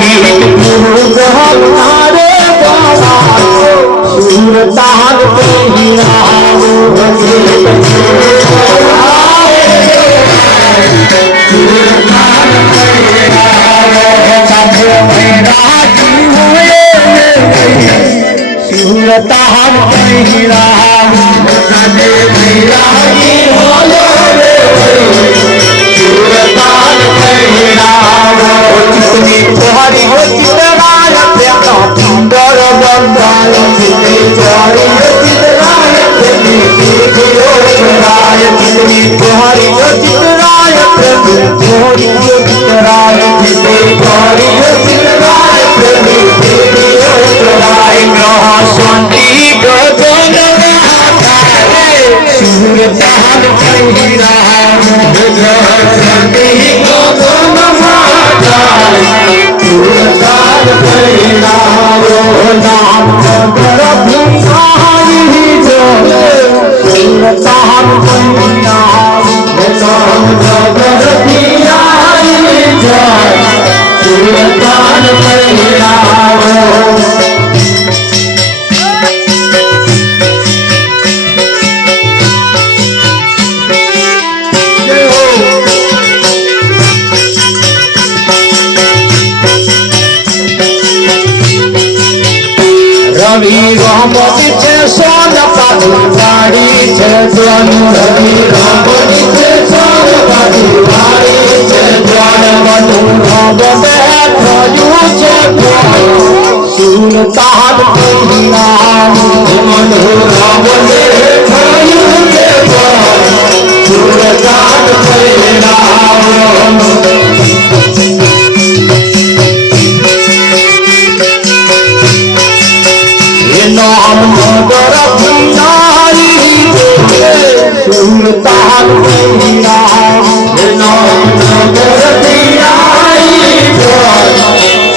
गीत गुरु हमारे गावा सुरताल पहिराओ सुरताल पहिराओ सुरताल पहिराओ चितनी तोहरी हो चितराय प्रेम सुंदर बंदाय चितनी तोहरी हो चितराय प्रेम चितनी तोहरी हो चितराय प्रेम तोहरी हो चितराय चितनी तोहरी हो चितराय प्रेम ग्रह शांति गगन सुरताल पहिराओ ग्रह शांति गगन सुरताल पहिराओ नाम नगर भिखारी जो सुरताल पहिराओ नाम नगर भिखारी जो सुरताल पहिराओ रवि रामनी छे सोन पाटी छे ज्वानु रवि रामनी छे सोन पाटी छे ज्वान मनु राम बैठू छे सुरताल पहिराओ मनु राम बैठू छे सुरताल पहिराओ नाम नगर भिखारी सुरताल पहिराओ नाम नगर भिखारी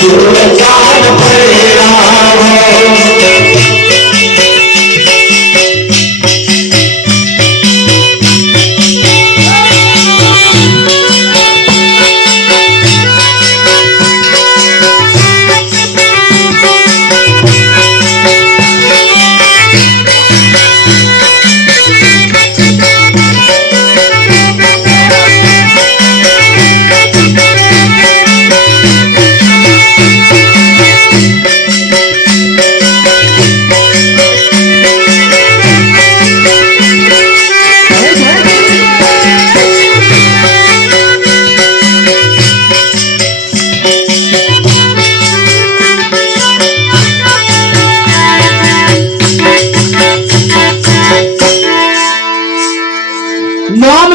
सुरताल पहिराओ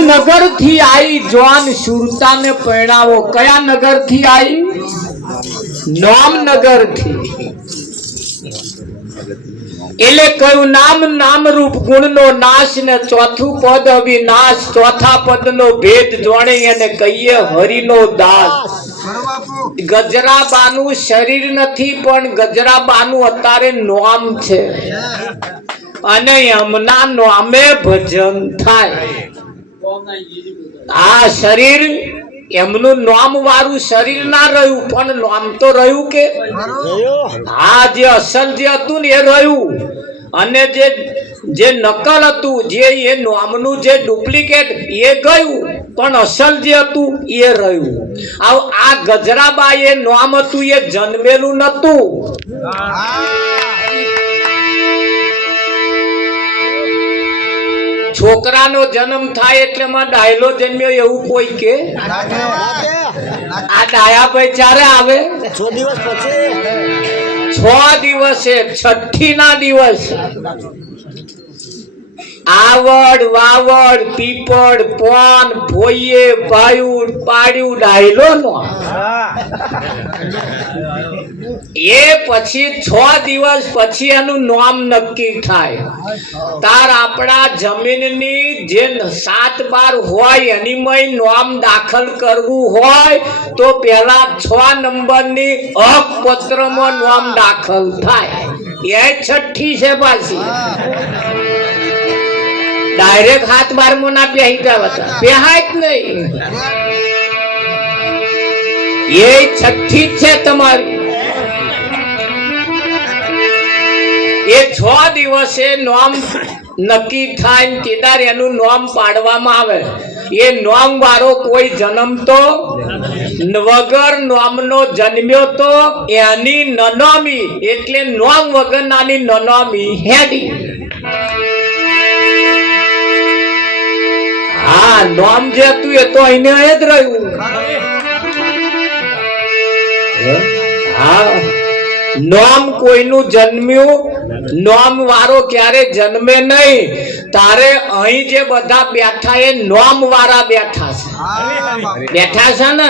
नगर थी आई जवान सुरता ने परिणावो कया नगर थी आई नाम नगर थी एले कयु नाम नाम रूप गुण नो नाश ने चौथु पद अविनाश चौथा पद नो भेद जोणे ने कहिए हरि नो दास गजराबानु शरीर नथी पण गजराबानु अतारे नाम छे अने हमना नामे भजन थाय आ शरीर एमनु नाम वारू शरीर ना रह्यु पण नाम तो रह्यु के आ जे असल जे हतु ने ए रह्यु अने जे नकल हतु जे ए नामनु जे डुप्लिकेट ए गयु पण असल जे हतु ए रह्यु आ गजराबा ए नाम हतु ए जन्मेलु नतु छोकरा नो जन्म थाय एटले में डायलो जन्म्यो एवुं कोई के आ डाया बेचारे आवे 6 दिवस पछी 6 दिवसे छठी ना दिवस आवड़ वावड़ पीपड़ पान भोये पायु पाड्यू डायलो नो ये पछी 6 दिवस पछी एनु नाम नक्की थाय तार आपड़ा जमीननी जे 7 बार होय एनी मय नाम दाखल करवू होय तो पहला 6 नंबरनी हक पत्रमा नाम दाखल थाय ये छठी से पासी डायरेक्ट हाथ बार मोना पेही जावता पेहायत नहीं એ છઠ્ઠી છે તમારી. એ 6 દિવસે નોમ નક્કી થાય કેદાર એનું નોમ પાડવામાં આવે. એ નોમ વાળો કોઈ જન્મતો વગર નોમનો જન્મ્યો તો એની નનોમી એટલે નોમ વગર નાની નનોમી હેડી. હા નોમ જે હતું એ તો એને જ રહ્યું. હા નોમ કોઈનું જન્મ્યું નોમ વાળો ક્યારે જન્મે નહીં. તારે અહીં જે બધા બેઠા એ નોમ વાળા બેઠા છે ને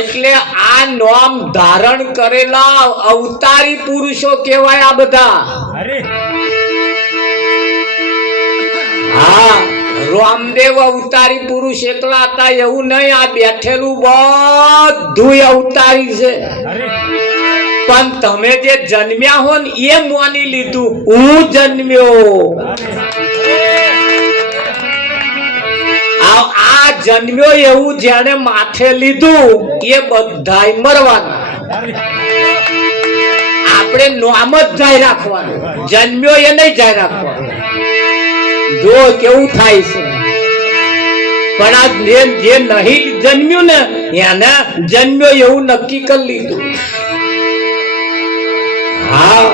એટલે આ નોમ ધારણ કરેલા અવતારી પુરુષો કહેવાય આ બધા. હા રામદેવ અવતારી પુરુષ એકલા હતા એવું નહીં. આ બેઠેલું બધું અવતારી છે. પણ તમે જે જન્મ્યા હો ને એ માની લીધું હું જન્મ્યો. આ જન્મ્યો એવું જેને માથે લીધું એ બધાય મરવાના. આપણે નામ જ જાય રાખવાનું, જન્મ્યો એ નહીં જાય રાખવાનું. જો કેવું થાય છે. પણ આ જે નહીં જન્મ્યું ને એને જન્મ્યો એવું નક્કી કરી લીધું. હા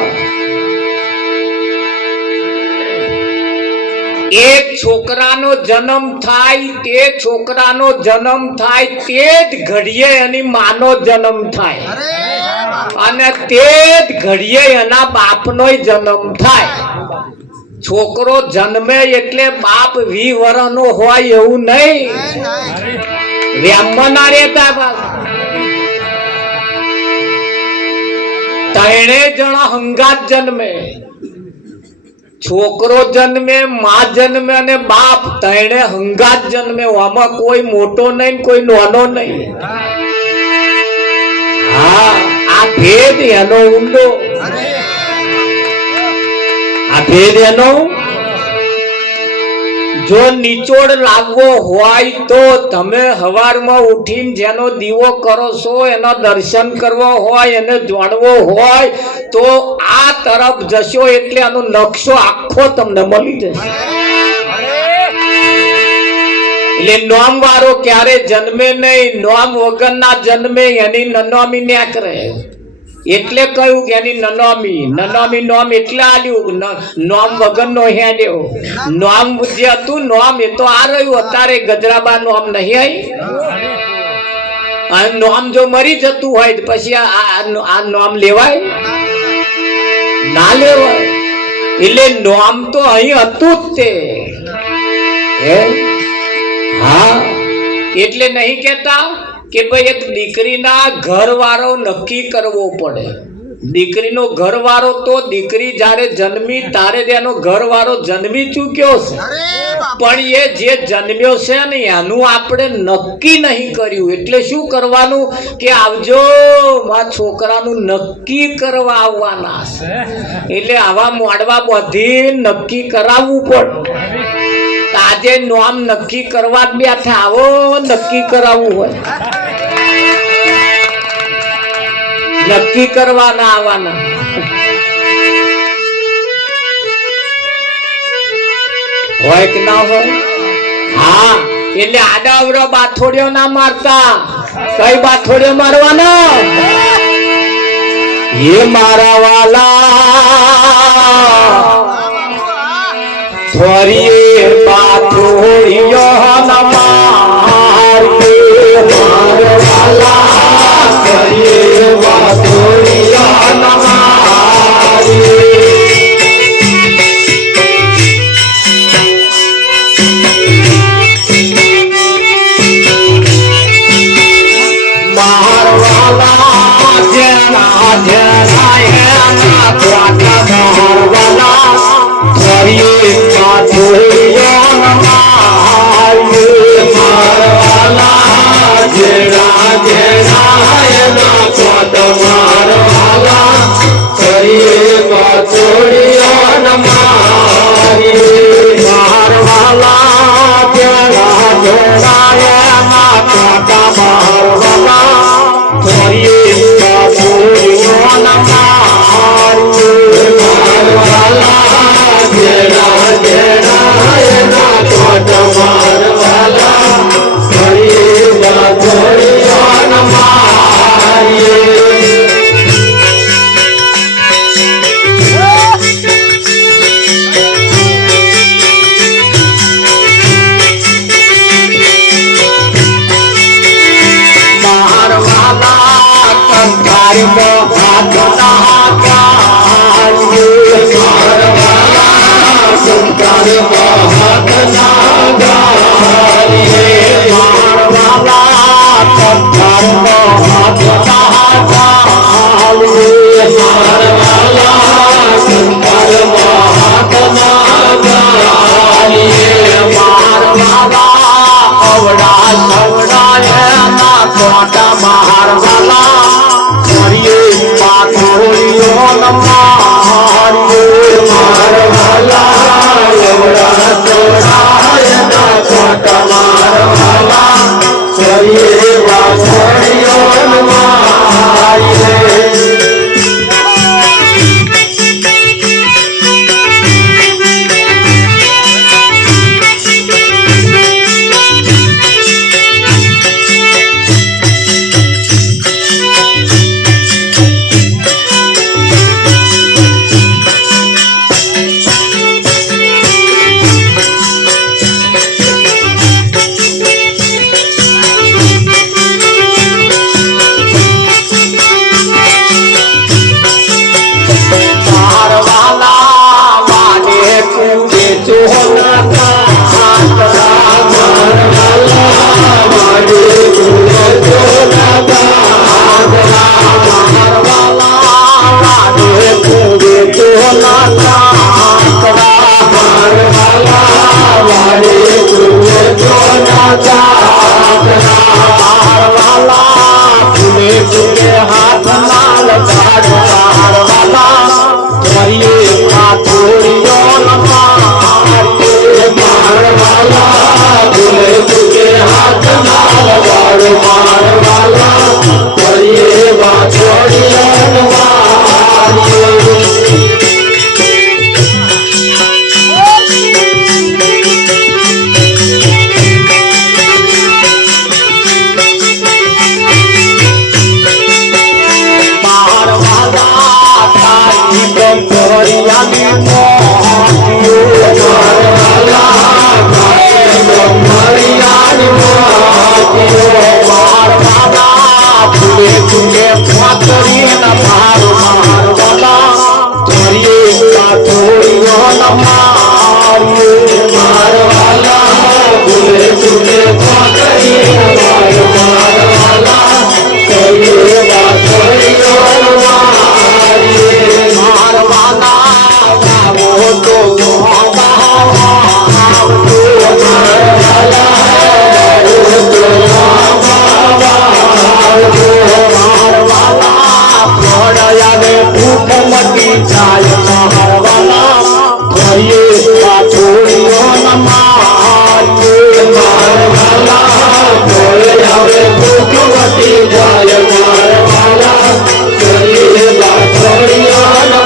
એક છોકરાનો જન્મ થાય તે છોકરાનો જન્મ થાય તે જ ઘડીએ એની માનો જન્મ થાય અને તે જ ઘડીએ એના બાપનો જન્મ થાય. છોકરો જન્મે એટલે બાપ 20 વર્ષનો હોય એવું નહીં. વ્યામમાં ના રહેતા. 3 જણા હંગાત જન્મે. છોકરો જન્મે, માં જન્મે અને બાપ 3 હંગાત જન્મે. આમાં કોઈ મોટો નહીં કોઈ નાનો નહીં. હા આ ભેદ એનો ઊંડો. આ ભેદ એનો જો નિચોડ લાવવો હોય તો તમે સવારમાં ઉઠીને જેનો દીવો કરો છો એનો દર્શન કરવો હોય એને જોડવો હોય તો આ તરફ જશો એટલે આનો નકશો આખો તમને મળી જશે. એટલે નોમ વાળો ક્યારે જન્મે નહીં. નોમ વગરના જન્મે એની નનોમી ને કરે એટલે કહ્યું કે એની નનોમી નોમ એટલે આલ્યું. નોમ વગર નો હેડ્યો. નોમ જે હતું નોમ એ તો આ રહ્યું. અત્યારે ગજરાબા નોમ નહીં આવી. નોમ જો મરી જતું હોય પછી આ નોમ લેવાય ના લેવાય. એટલે નોમ તો અહીં હતું જ તે. હા એટલે નહીં કેતા કે ભાઈ એક દીકરીના ઘરવાળો નક્કી કરવો પડે. દીકરીનો ઘરવાળો તો દીકરી જ્યારે જન્મી ત્યારે એનો ઘરવાળો જન્મી ચૂક્યો છે. પણ એ જે જન્મ્યો છે ને એનું આપણે નક્કી નહીં કર્યું. એટલે શું કરવાનું કે આવજો મારા છોકરાનું નક્કી કરવા આવવાના છે. એટલે આવા મોડવા બધી નક્કી કરાવવું પડે. આજે નોમ નક્કી કરવા જ બેઠા. આવો નક્કી કરાવવું હોય નક્કી કરવાના આવવાના. હોય કે ના હોય? હા એટલે આડા અવડા બાથોડિયો ના મારતા. કઈ બાથોડિયો મારવાના? એ મારા વાલા થોરી બાથોડિયો ના મારતે. મારા વાલા થોરી બાથોડિયો ના મારતે. मारवाला फूले फूले पाकड़ी मारवाला कहिए बातों मारवाला वो तो मारवाला मटी जाय मारवाला ये छोड़ियो न मारवाला मटी जाय मारवाला ये छोड़ियो न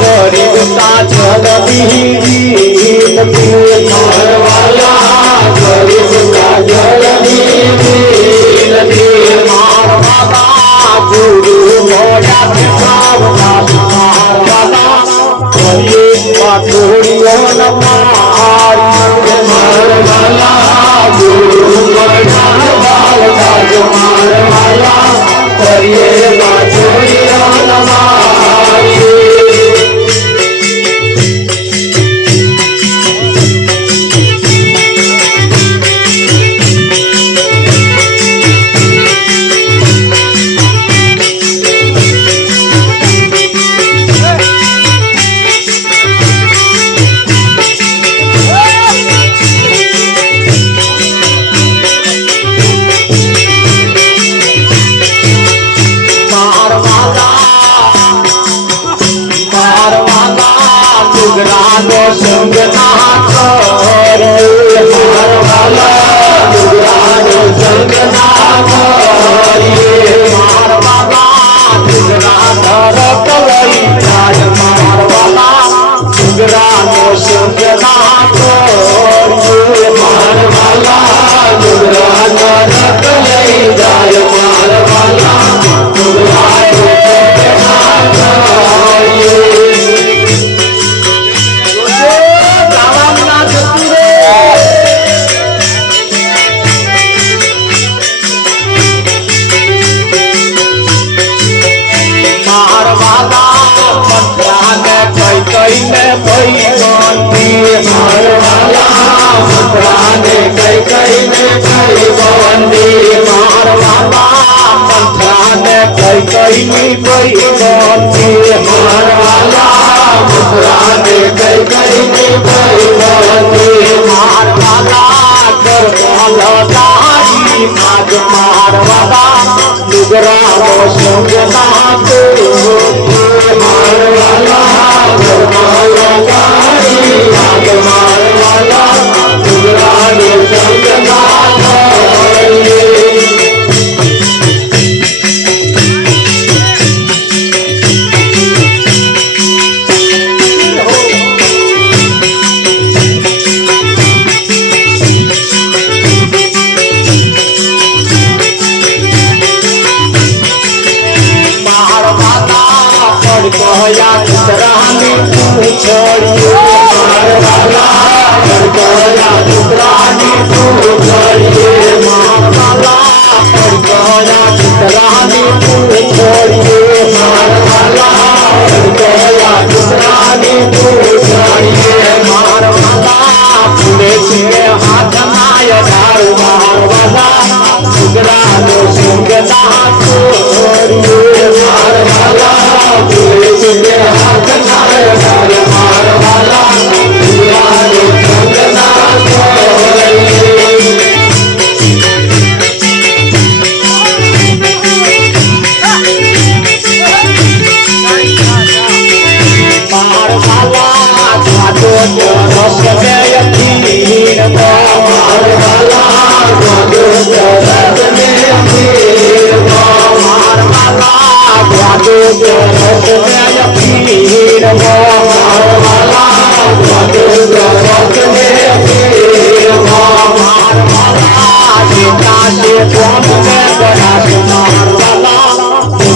गरीबता जल मारवाला गरीबता जल मारवाला गुरु मोड़ा मारवाला छोड़ियो न मारवाला गुरु मोड़ा मारवाला करिए छोड़ियो न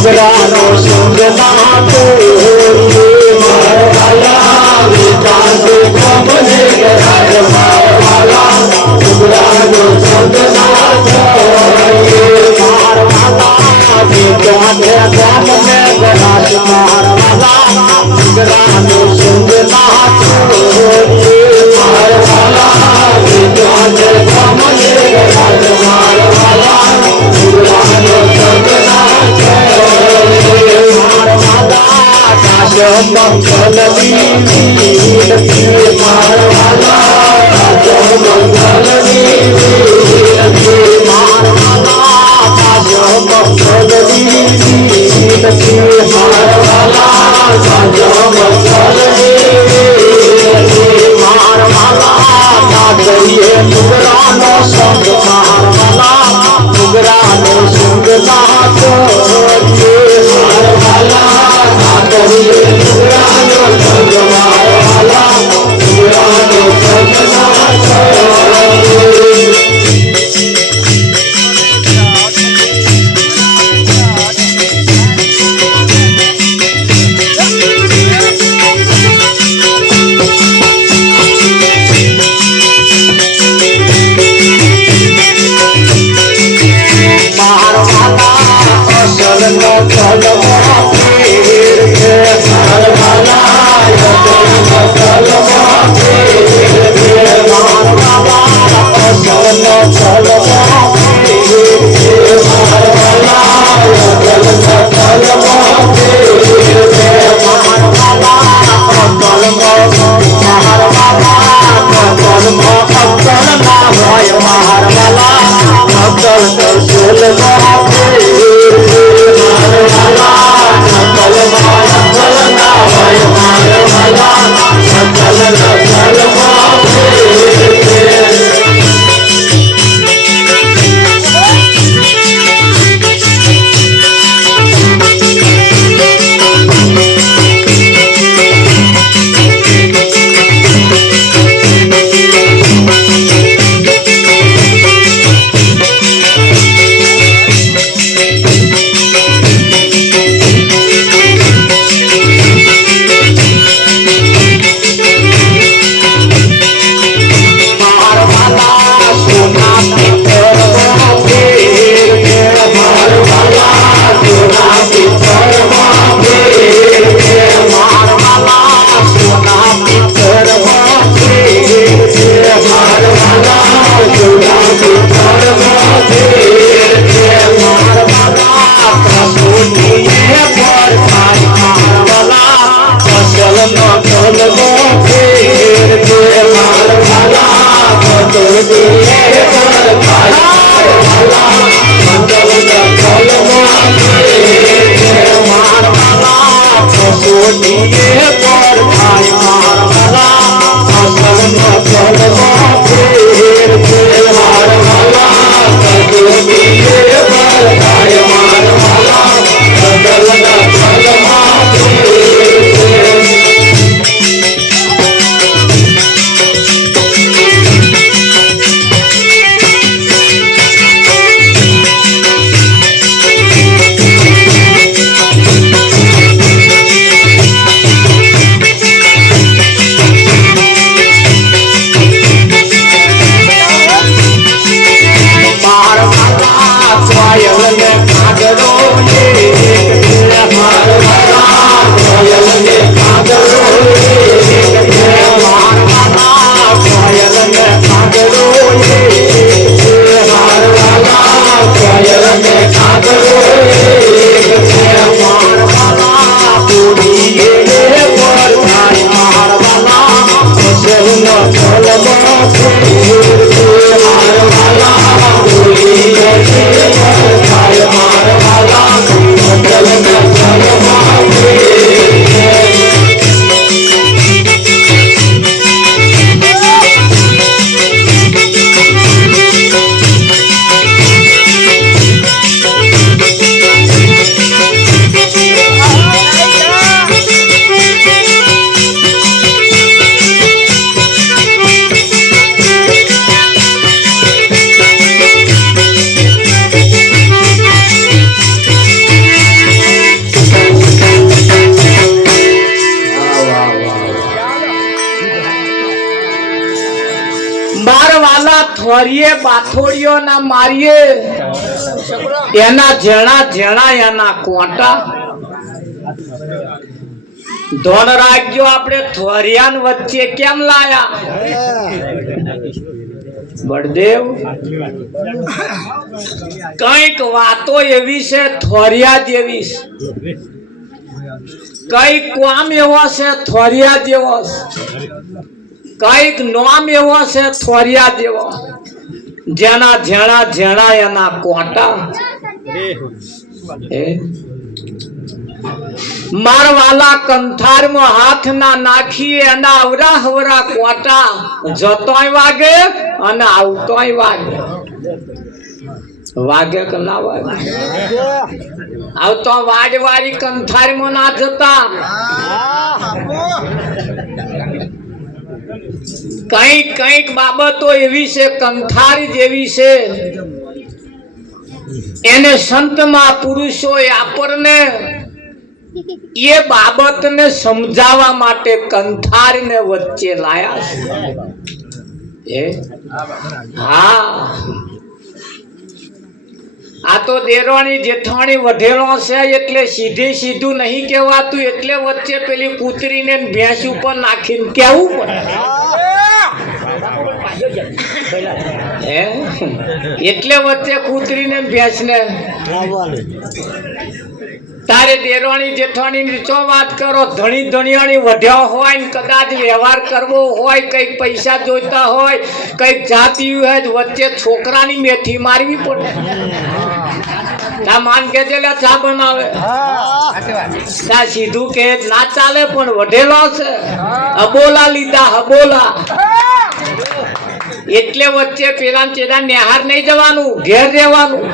Gura સંગના તોડીએ મારવાલા વિકાસ ગમને રાજ મારવાલા ઉગરાનો સંગના તોડીએ મારવાલા વિકાસ ગમને રાજ મારવાલા ઉગરાનો સંગના તોડીએ મારવાલા વિકાસ ગમને રાજ મારવાલા ઉગરાનો સંગના મંગલ દીવી મારવાલા મંગલ દીવી મારવાલા મંગલ દીવી મારવાલા મંગલ દીવી મારવાલા કરીએ મુગરાનો સંગ મારવાલા મુગરાનો સંગ ના કરીએ મારવાલા કરીએ મુગરાનો સંગ મારવાલા મુગરાનો સંગ ના કરીએ થોરીએ બાથોડીઓ ના મારીએ એના જેણા જેણા એના કોટા ધોન રાખજો આપણે થોરિયાન વચ્ચે કેમ લાયા બળદેવ કઈક વાતો એવી છે થોરિયા જેવી કઈક કામ એવો છે થોરિયા જેવો કઈક નામ એવો છે થોરિયા જેવો જેના જેણા જેણા એના કોટા મારવાલા કંથારમાં હાથ ના નાખીએ એના અવરા હવરા કોટા જતોય વાગે અને આવતોય વાગે વાગે કે ના વાગે આવતો વાડવાળી કંથારમાં ના જતા કઈક કઈક બાબતો એવી છે કંથારી જેવી છે એને સંતમાં પુરુષોએ આપણને એ બાબતને સમજાવવા માટે કંથારીને વચ્ચે લાયા છે હા આ તો દેરાણી જેઠાણી વધેલો છે એટલે સીધે સીધું નહીં કહેવાતું એટલે વચ્ચે પેલી કૂતરીને ભેંસ ઉપર નાખીને કેવું પડે એટલે વચ્ચે કૂતરીને ભેંસને તારે દેરાણી જેઠાણી ચો વાત કરો ધણી ધણિયાણી વધ્યા હોય ને કદાચ વ્યવહાર કરવો હોય કઈક પૈસા જોઈતા હોય કઈક જાતી હોય વચ્ચે છોકરાની મેથી મારવી પડે તા માન કે ચા બનાવે તા સીધું કે ના ચાલે પણ વઢેલો છે હબોલા લીધા હબોલા એટલે વચ્ચે પેલા ચેડા નિહાર નહીં જવાનું ઘેર રહેવાનું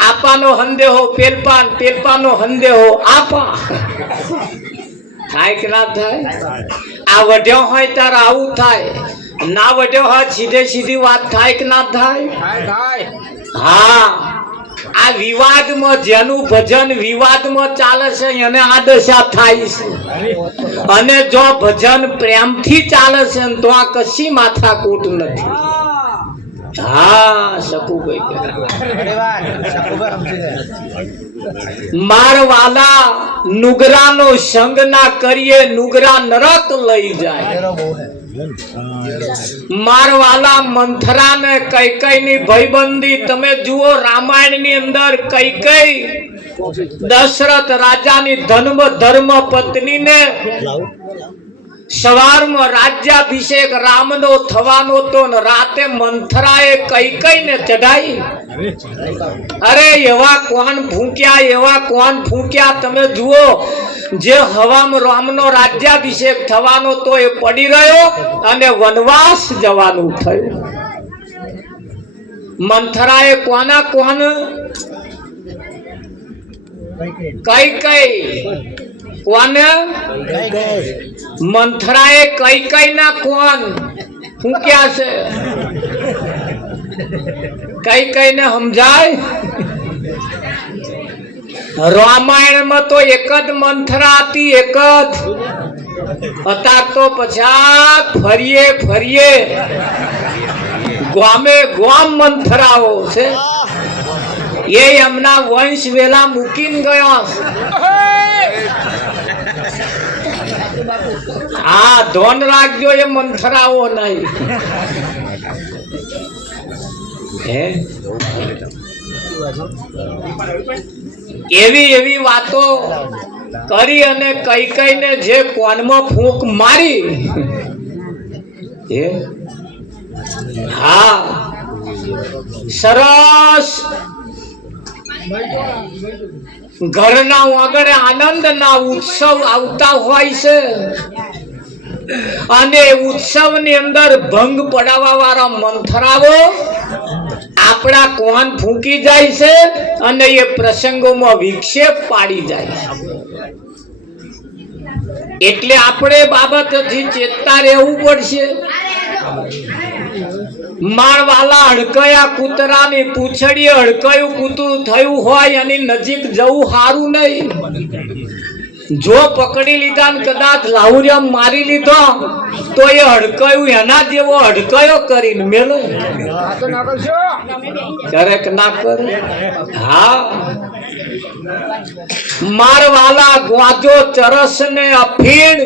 આપાનો હંદેહો પેલપાન પેલપાનો હંદેહો આપા થાય કે ના થાય આ વઢ્યો હોય ત્યારે આવું થાય ના વઢ્યો હોય સીધે સીધી વાત થાય કે ના થાય હા આ વિવાદમાં જેનું ભજન વિવાદમાં ચાલે છે એને આ દશા થાય છે અને જો ભજન પ્રેમથી ચાલે છે તો આ કશી માથાકૂટ નથી હા મારવાલા નુગરાનો સંગ ના કરીએ નુગરા નરક લઈ જાય મારવાલા મંથરા ને કૈકઈ ની ભયબંધી તમે જુઓ રામાયણ ની અંદર કૈકઈ દશરથ રાજાની ધર્મ પત્ની ને સવારમાં રાજ્યાભિષેક રામનો થવાનો તો રાતે મંથરાએ કૈકઈને ચઢાઈ અરે એવા કોણ ફૂંક્યા તમે જુઓ જે હવામાં રામનો રાજ્યાભિષેક થવાનો તો એ પડી રહ્યો અને વનવાસ જવાનું થયું મંથરાએ કોણ કૈકઈ કોને મંથરાએ કૈકઈ ના કોણ ફૂંક્યા છે કૈકઈ ને સમજાય રામાયણમાં તો એક જ મંથરા હતી એક જ અત્યાર તો પછાત ફરીએ ગામે ગામ મંથરાઓ છે એ એમના વંશ વેલા મૂકીને ગયા હા ધોન રાખજો એ મંથરાઓ નહીં એવી વાતો કરી અને કઈ ને જે કોનમાં ફૂંક મારી હા સરસ ઘરના આગળ આનંદ ના ઉત્સવ આવતા હોય છે અને ઉત્સવ ની અંદર ભંગ પડાવવા વાળા મંથરાઓ આપણા કોણ ફૂંકી જાય છે અને એ પ્રસંગોમાં વિક્ષેપ પાડી જાય છે એટલે આપણે બાબતથી ચેતતા રહેવું પડશે મારવાલા હડકયા કૂતરાની પૂંછડીએ હડકયું કૂતરું થયું હોય એની નજીક જવું સારું નહીં જો પકડી લીધા ને કદાચ લાहुरिया મારી લીધો તો એ હડકાયું એના જેવો હડકાયો કરીને મેલો કરે કે ના કરે. હા મારવાલા ગ્વાજો ચરસ ને અફીણ,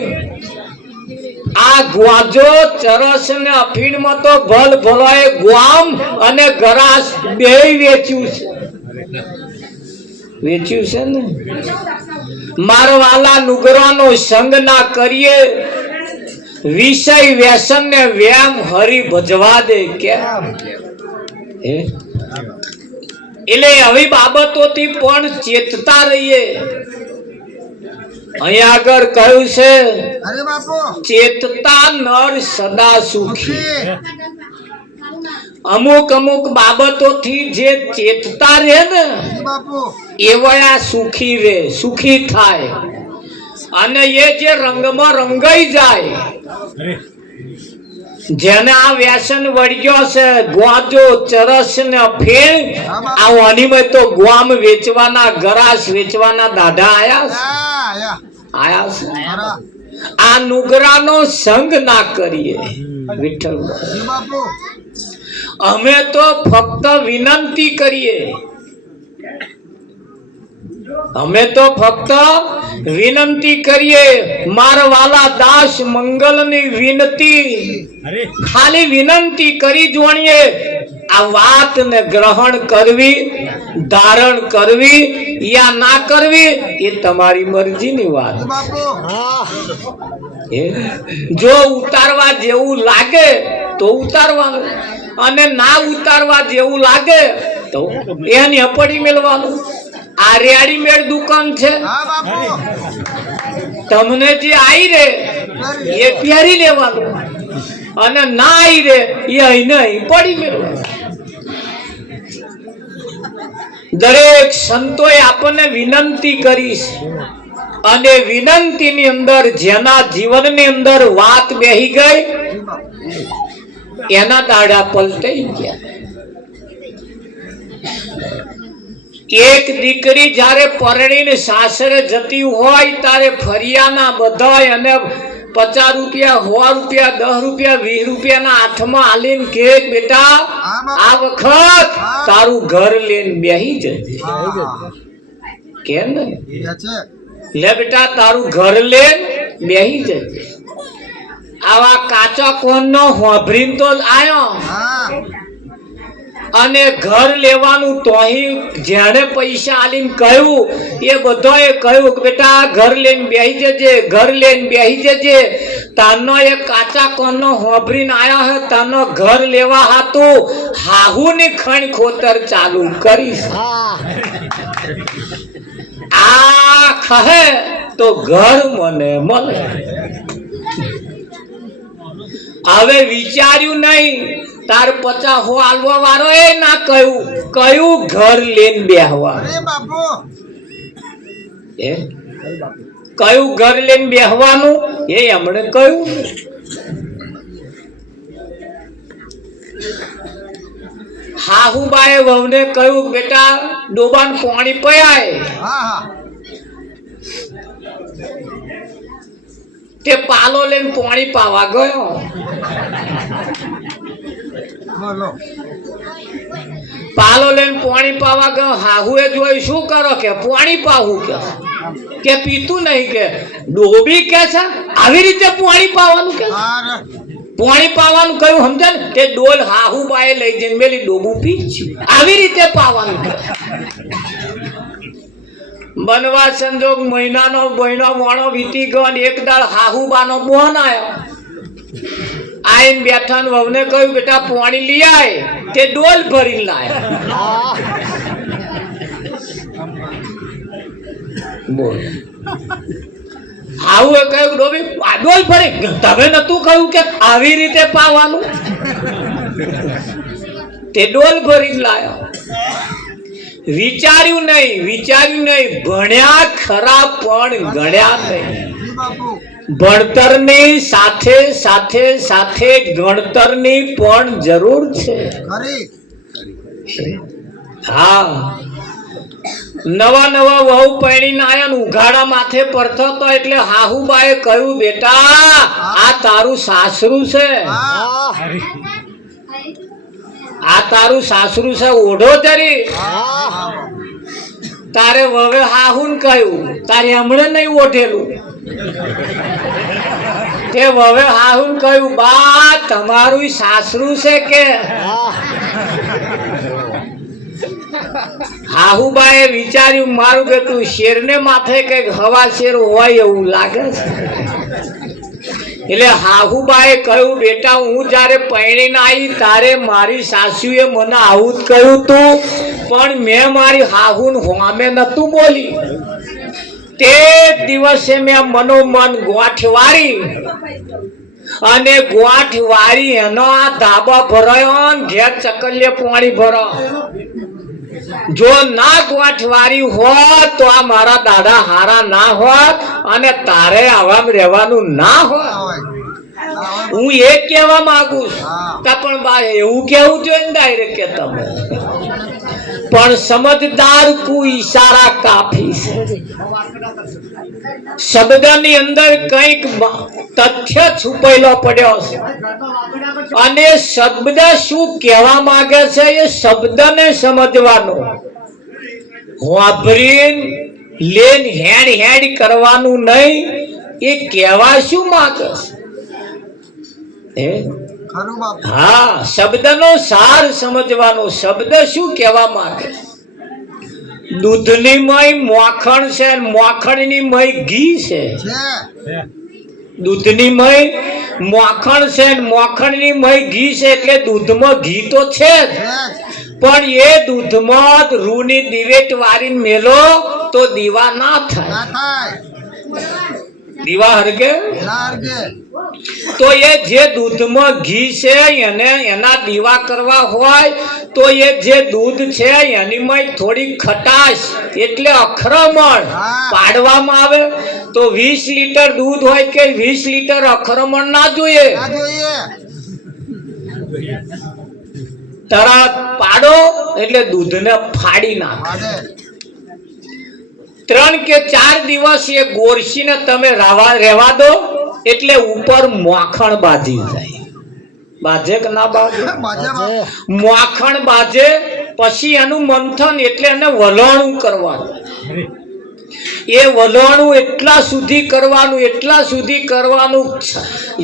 આ ગ્વાજો ચરસ ને અફીણ માં તો ભલ ભલાએ ગ્વામ અને ગરાસ બેય વેચ્યું છે ને. મારવાલા નુગરાનો સંગ ના કરીએ, વિષય વ્યસન ને વ્યામ હરી ભજવા દે. કેમ એટલે આવી બાબતોથી પણ ચેતતા રહીએ. અહીંયા આગળ કહ્યું છે ચેતતા નર સદા સુખી. અમુક અમુક બાબતોથી જે ચેતતા રહે ને એવા સુખી રે, સુખી થાય. અને એ જે રંગમાં રંગાઈ જાય, જેને આ વ્યસન વળગ્યો છે ગ્વાજો ચરસ ને અફીણ, આ વાણીમાં તો ગ્વામ વેચવાના ગરાસ વેચવાના દાઢા આયા છે. આ નુગરાનો સંગ ના કરીએ. વિઠ્ઠલ અમે તો ફક્ત વિનંતી કરીએ, અમે તો ફક્ત વિનંતી કરીએ. મારવાલા દાસ મંગલ ની વિનંતી, ખાલી વિનંતી કરી જોણીએ. આ વાત ને ગ્રહણ કરવી, ધારણ કરવી યા ના કરવી એ તમારી મરજીની વાત. જો ઉતારવા જેવું લાગે તો ઉતારવાનું, અને ના ઉતારવા જેવું લાગે તો એની હપડી મેળવાનું. આ રેડીમેડ દુકાન છે, તમને જે આવી રે એ પહેરી લેવાનું, અને ના આવી રે એ અહીં પડી મેળવાનું. દરેક સંતોએ આપણને વિનંતી કરી, અને વિનંતી ની અંદર જેના જીવનની અંદર વાત બેહી ગઈ એના દાડા પલટાઈ ગયા. એક દીકરી જ્યારે પરણીને સાસરે જતી હોય ત્યારે ફરિયાના બધા અને 50 રૂપિયા, 100 રૂપિયા, 10 રૂપિયા, 20 રૂપિયાના હાથમાં આલીને કે બેટા આ વખત તારું ઘર લઈને બેહી જજે. કે ને લે બેટા તારું ઘર લઈને બેહી જજે. આવા કાચા કોણ નો હોભરીને તો આયો, અને ઘર લેવાનું તોહી જેણે પૈસા આલીને કહ્યું એ બધાએ કહ્યું કે બેટા ઘર લઈને બેહી જજે, ઘર લઈને બેહી જજે. તાનો એ કાચા કોનો હોભરીને આયા હે, તાનો ઘર લેવા હાતું હાહુની ખણ ખોતર ચાલુ કરીશ. આ ખહે તો ઘર મને મળે. હવે વિચાર્યું નહીં, તાર 50 આલવા વાળો એ ના કહ્યું, કયું ઘર લઈને બેહવા, કયું ઘર લઈને બેહવાનું એ એમણે કહ્યું. હાહુબાએ વહુને કહ્યું બેટા ડોબાન પાણી પયાય. તે પાલો લઈને પાણી પાવા ગયો. પાલો લઈને પાણી પાવા ગયો. હાહુએ જોયું શું કરો કે પાણી પાવું કે પીતું નહીં કે ડોબી કે છે આવી રીતે પાણી પાવાનું કે પાણી પાવાનું કયું સમજે ને તે ડોલ હાહુબાએ લઈ જઈને મેલી ડોબું પીચ્યું. આવી રીતે પાવાનું કે બનવા સંજોગ મહિનો મોણો વીતી ગયો અને એક દાળ હાહુબાનો બોન આવ્યો. આઈને બેઠા ને વહુને કહ્યું બેટા પાણી લઈ આય. તે ડોલ ભરીને લાયા. બોલ આવું કહ્યું ડોબી ડોલ ભરી, તમે નતું કહ્યું કે આવી રીતે પાવાનું? તે ડોલ ભરીને લાયો. વિચાર્યું નહીં, ભણ્યા ખરા પણ ગણ્યા નહીં. ભણતરની સાથે ગણતરની પણ જરૂર છે. હા, નવા નવા વહુ પૈણીને આયા ને ઉઘાડા માથે પડતો હતો એટલે હાહુબાએ કહ્યું, બેટા આ તારું સાસરું છે, આ તારું સાસરું છે, ઓઢો તરી. તારે હવે હાહુન કહ્યું, તારે હમણાં નહીં ઓઢેલું. તે હવે હાહુન કહ્યું, બા તમારું સાસરું છે કે? હાહુબાએ વિચાર્યું, મારું બેટું શેરને માથે કઈક હવા શેર હોય એવું લાગે છે. એટલે હાહુબાએ કહ્યું, બેટા હું જયારે પૈણીને આવી તારે મારી સાસુએ મને આવું જ કહ્યું તું, પણ મેં મારી હાહુન હોમે નતું બોલી. તે દિવસે મેં મનોમન ગોઠ વાળી અને ગોઠ વાળી એનો આ ધાબા ભરાયો ને ઘેર ચકલીએ પાણી ભરો. જો ના ગોઠ વાળી હોત તો આ મારા દાદા હારા ના હોત અને તારે આવા રહેવાનું ના હોત. હું એ કહેવા માંગુ છું કે પણ બા એવું કેવું જોઈએ ને ડાયરેક્ટ કે તમે પણ સમજદાર કો ઈશારા કાફી છે. શબ્દની અંદર કંઈક તથ્ય છુપાયેલો પડ્યો છે અને શબ્દ શું કહેવા માંગે છે એ શબ્દને સમજવાનો, વાપરીને લેન હેડ હેડ કરવાનું નહીં. એ કહેવા શું માંગે છે? હા, શબ્દનો સાર સમજવાનો. શબ્દ શું કહેવા માંગે? દૂધની મય મોખણ છે, મોખણની મય ઘી છે. દૂધની મય મોખણ છે, મોખણની મય ઘી છે, એટલે દૂધમાં ઘી તો છે જ, પણ એ દૂધમાં રૂની દિવેટ વાળી મેલો તો દીવા ના થાય. દીવા હરગે તો એ જે દૂધમાં ઘી છે એને એના દીવા કરવા હોય તો એ જે દૂધ છે એની માં થોડી ખટાશ એટલે અખરમણ પાડવામાં આવે. તો 20 લીટર દૂધ હોય કે 20 લીટર અખરમણ ના જોઈએ, તરત પાડો એટલે દૂધને ફાડી નાખે. 3 કે 4 દિવસ એ ગોરસીને તમે રહેવા દો એટલે ઉપર મોખણ બાજી જાય. બાજે કે ના બાજે? મોખણ બાજે પછી એનું મંથન એટલે એને વલણું કરવાનું. એ વલણું એટલા સુધી કરવાનું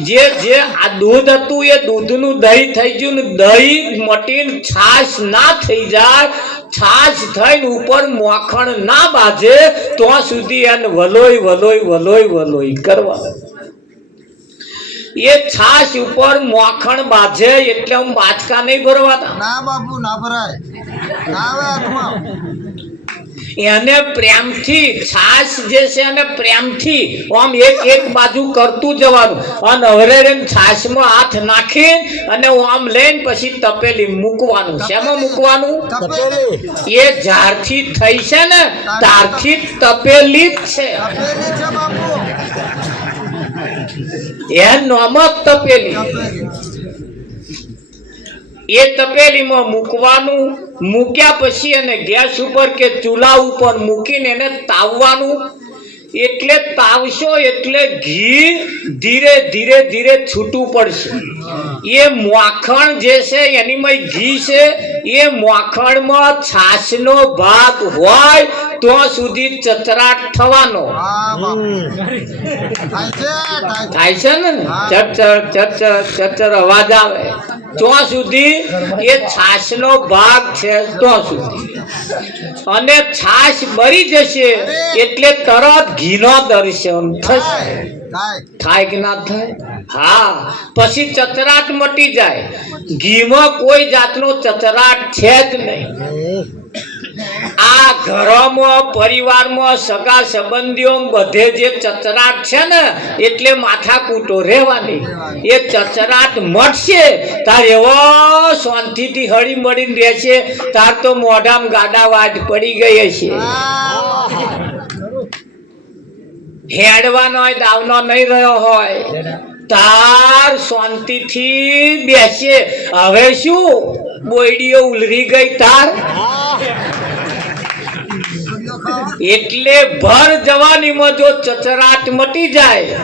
જે આ દૂધ હતું એ દૂધનું દહીં થઈ ગયું ને દહીં મટીને છાશ ના થઈ જાય, છાશ થઈને ઉપર મોખણ ના બાજે તો સુધી એને વલોય કરવાનું. એ છાશ ઉપર મોખણ બાજે એટલે હું બાચકા નહીં ભરવાના. ના બાપુ ના ભરાય, ના આવે હાથમાં. એને પ્રેમથી છાશ જે છે એને પ્રેમથી આમ એક બાજુ કરતું જવાનું અને હવે છાશમાં હાથ નાખી અને આમ લઈને પછી તપેલી મૂકવાનું. શેમાં મૂકવાનું? એ જ્યારથી થઈ છે ને ત્યારથી તપેલી જ છે. એ નમક તપેલી. એ તપેલીમાં મૂકવાનું. મૂક્યા પછી એને ગેસ ઉપર કે ચૂલા ઉપર મૂકીને એને તાવવાનું. એટલે તાવશો એટલે ઘી ધીરે ધીરે છૂટું પડશે. એ મોખણ જે છે એનીમાં ઘી છે, એ મોખણમાં છાશનો ભાગ હોય તો સુધી ચચરાટ થવાનો. થાય છે ને, ચચર અવાજ આવે તો સુધી એ છાશનો ભાગ છે તો સુધી. અને છાશ બળી જશે એટલે તરત ઘીનો દર્શન થશે. થાય કે ના થાય? હા, પછી ચચરાટ મટી જાય. ઘીમાં કોઈ જાતનો ચચરાટ છે જ નહીં. આ ઘરોમાં પરિવારમાં સગા સંબંધીઓ બધે જે ચચરાટ છે ને એટલે માથાકૂટો રહેવાની. એ ચચરાટ મટશે તાર એવો શાંતિથી હળી મળીને રહેશે. તાર તો મોઢામાં ગાડા વાટ પડી ગઈ હશે. હેડવાનો હોય દાવનો નહીં રહ્યો હોય તાર શાંતિથી બેસે. હવે શું બોયડીઓ ઉલરી ગઈ તાર એટલે ભર જવાનીમાં જો ચચરાટ મટી જાય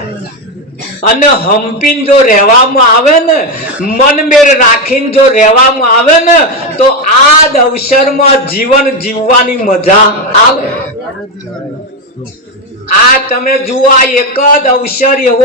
અને હંપીને જો રહેવામાં આવે ને, મનમેળ રાખીને જો રહેવામાં આવે ને, તો આ જ અવસરમાં જીવન જીવવાની મજા આવે. આ તમે જુઓ, આ એક જ અવસર એવો